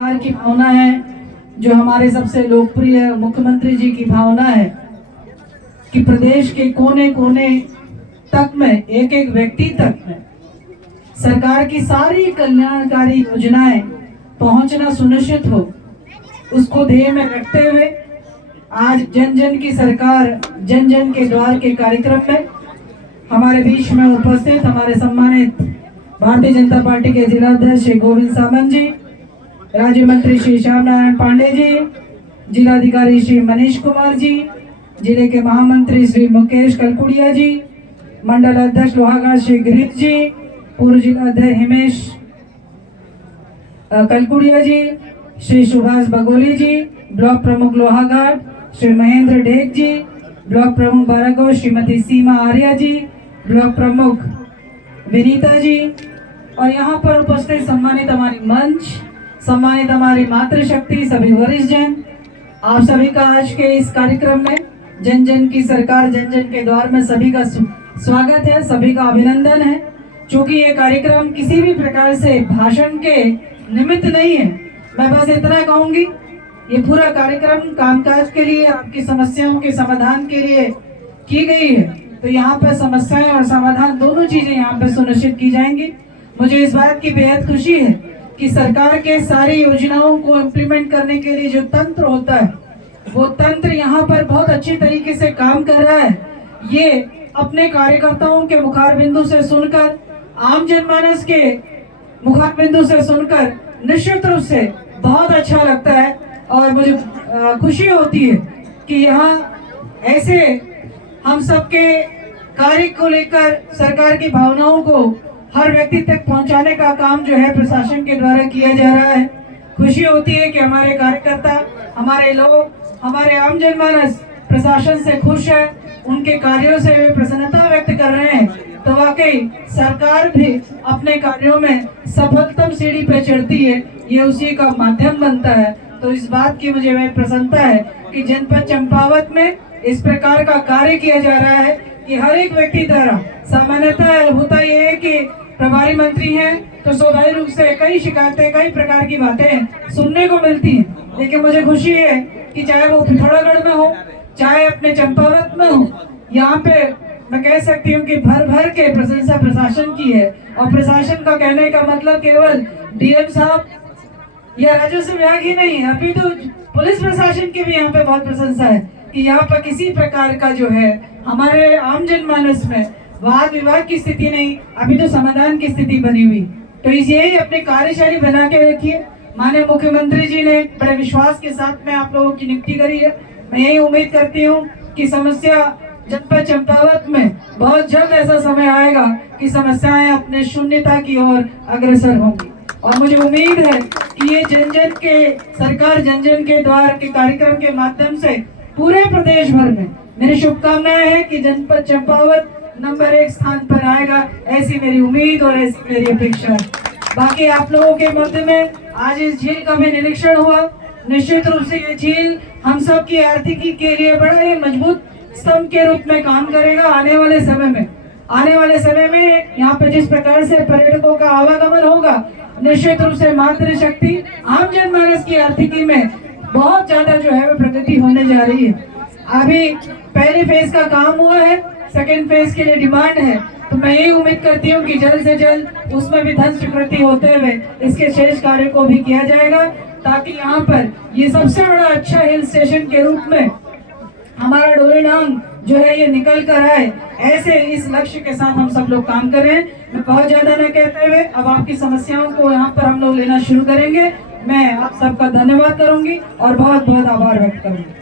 की भावना है, जो हमारे सबसे लोकप्रिय मुख्यमंत्री जी की भावना है कि प्रदेश के कोने कोने तक में, एक एक व्यक्ति तक में सरकार की सारी कल्याणकारी योजनाएं पहुंचना सुनिश्चित हो, उसको ध्येय में रखते हुए आज जन जन की सरकार जन जन के द्वार के कार्यक्रम में हमारे बीच में उपस्थित हमारे सम्मानित भारतीय जनता पार्टी के जिलाध्यक्ष श्री गोविंद सामंत जी, राज्य मंत्री श्री श्याम नारायण पांडे जी, जिलाधिकारी श्री मनीष कुमार जी, जिले के महामंत्री श्री मुकेश कलकुड़िया जी, मंडल अध्यक्ष लोहाघाट श्री गिरीश जी, पूर्व जिलाध्यक्ष हिमेश कलकुड़िया जी, श्री सुभाष बगोली जी, ब्लॉक प्रमुख लोहाघाट श्री महेंद्र ढेक जी, ब्लॉक प्रमुख बारागो श्रीमती सीमा आर्या जी, ब्लॉक प्रमुख विनीता जी, और यहाँ पर उपस्थित सम्मानित हमारी मंच, सम्मानित हमारी मातृशक्ति, सभी वरिष्ठ जन, आप सभी का आज के इस कार्यक्रम में जन जन की सरकार जन जन के द्वार में सभी का स्वागत है, सभी का अभिनंदन है। चूंकि ये कार्यक्रम किसी भी प्रकार से भाषण के निमित्त नहीं है, मैं बस इतना कहूंगी, ये पूरा कार्यक्रम कामकाज के लिए, आपकी समस्याओं के समाधान के लिए की गई है। तो यहाँ पर समस्याएं और समाधान दोनों चीजें यहाँ पर सुनिश्चित की जाएंगी। मुझे इस बात की बेहद खुशी है कि सरकार के सारी योजनाओं को इम्प्लीमेंट करने के लिए जो तंत्र होता है, वो तंत्र यहाँ पर बहुत अच्छी तरीके से काम कर रहा है। ये अपने कार्यकर्ताओं के मुखार बिंदु से सुनकर, आम जनमानस के मुखार बिंदु से सुनकर निश्चित रूप से बहुत अच्छा लगता है और मुझे खुशी होती है कि यहाँ ऐसे हम सबके कार्य को लेकर सरकार की भावनाओं को हर व्यक्ति तक पहुंचाने का काम जो है प्रशासन के द्वारा किया जा रहा है। खुशी होती है कि हमारे कार्यकर्ता, हमारे लोग, हमारे आम जनमानस प्रशासन से खुश है, उनके कार्यों से वे प्रसन्नता व्यक्त कर रहे हैं। तो वाकई सरकार भी अपने कार्यों में सफलतम सीढ़ी पे चढ़ती है, ये उसी का माध्यम बनता है। तो इस बात की मुझे वह प्रसन्नता है कि जनपद चंपावत में इस प्रकार का कार्य किया जा रहा है कि हर एक व्यक्ति द्वारा, सामान्यतः होता यह है कि प्रभारी मंत्री हैं तो स्वाभाविक रूप से कई शिकायतें, कई प्रकार की बातें सुनने को मिलती हैं, लेकिन मुझे खुशी है कि चाहे वो पिथौरागढ़ में हो, चाहे अपने चंपावत में हो, यहाँ पे मैं कह सकती हूँ कि भर भर के प्रशंसा प्रशासन की है। और प्रशासन का कहने का मतलब केवल डीएम साहब या राजस्व विभाग ही नहीं है, अभी तो पुलिस प्रशासन की भी यहाँ पे बहुत प्रशंसा है कि यहाँ पर किसी प्रकार का जो है हमारे आम जनमानस में वाद विवाद की स्थिति नहीं, अभी तो समाधान की स्थिति बनी हुई। तो यही अपनी कार्यशैली बना के रखिए। माननीय मुख्यमंत्री जी ने बड़े विश्वास के साथ में आप लोगों की नियुक्ति करी है। मैं यही उम्मीद करती हूँ कि समस्या जनपद चंपावत में बहुत जल्द ऐसा समय आएगा कि समस्याएं अपने शून्यता की ओर अग्रसर होंगी। और मुझे उम्मीद है कि ये जन जन के सरकार जन जन के द्वार के कार्यक्रम के माध्यम से पूरे प्रदेश भर में मेरी शुभकामनाएं हैं कि जनपद चंपावत नंबर 1 स्थान पर आएगा, ऐसी मेरी उम्मीद और ऐसी मेरी अपेक्षा है। बाकी आप लोगों के मध्य में आज इस झील का भी निरीक्षण हुआ। निश्चित रूप से ये झील हम सब की आर्थिकी के लिए बड़ा ही मजबूत स्तंभ के रूप में काम करेगा आने वाले समय में। आने वाले समय में यहाँ पे जिस प्रकार से पर्यटकों का आवागमन होगा, निश्चित रूप से मातृशक्ति, आम जनमानस की आर्थिकी में बहुत ज्यादा जो है वो प्रगति होने जा रही है। अभी पहले फेज का काम हुआ है, सेकेंड फेज के लिए डिमांड है, तो मैं यही उम्मीद करती हूँ कि जल्द से जल्द उसमें भी धन स्वीकृति होते हुए इसके शेष कार्य को भी किया जाएगा, ताकि यहाँ पर ये सबसे बड़ा अच्छा हिल स्टेशन के रूप में हमारा डोरीडांग जो है ये निकल कर आए। ऐसे इस लक्ष्य के साथ हम सब लोग काम कर रहे हैं। मैं बहुत ज्यादा न कहते हुए अब आपकी समस्याओं को यहाँ पर हम लोग लेना शुरू करेंगे। मैं आप सबका धन्यवाद करूंगी और बहुत बहुत आभार व्यक्त करूंगी।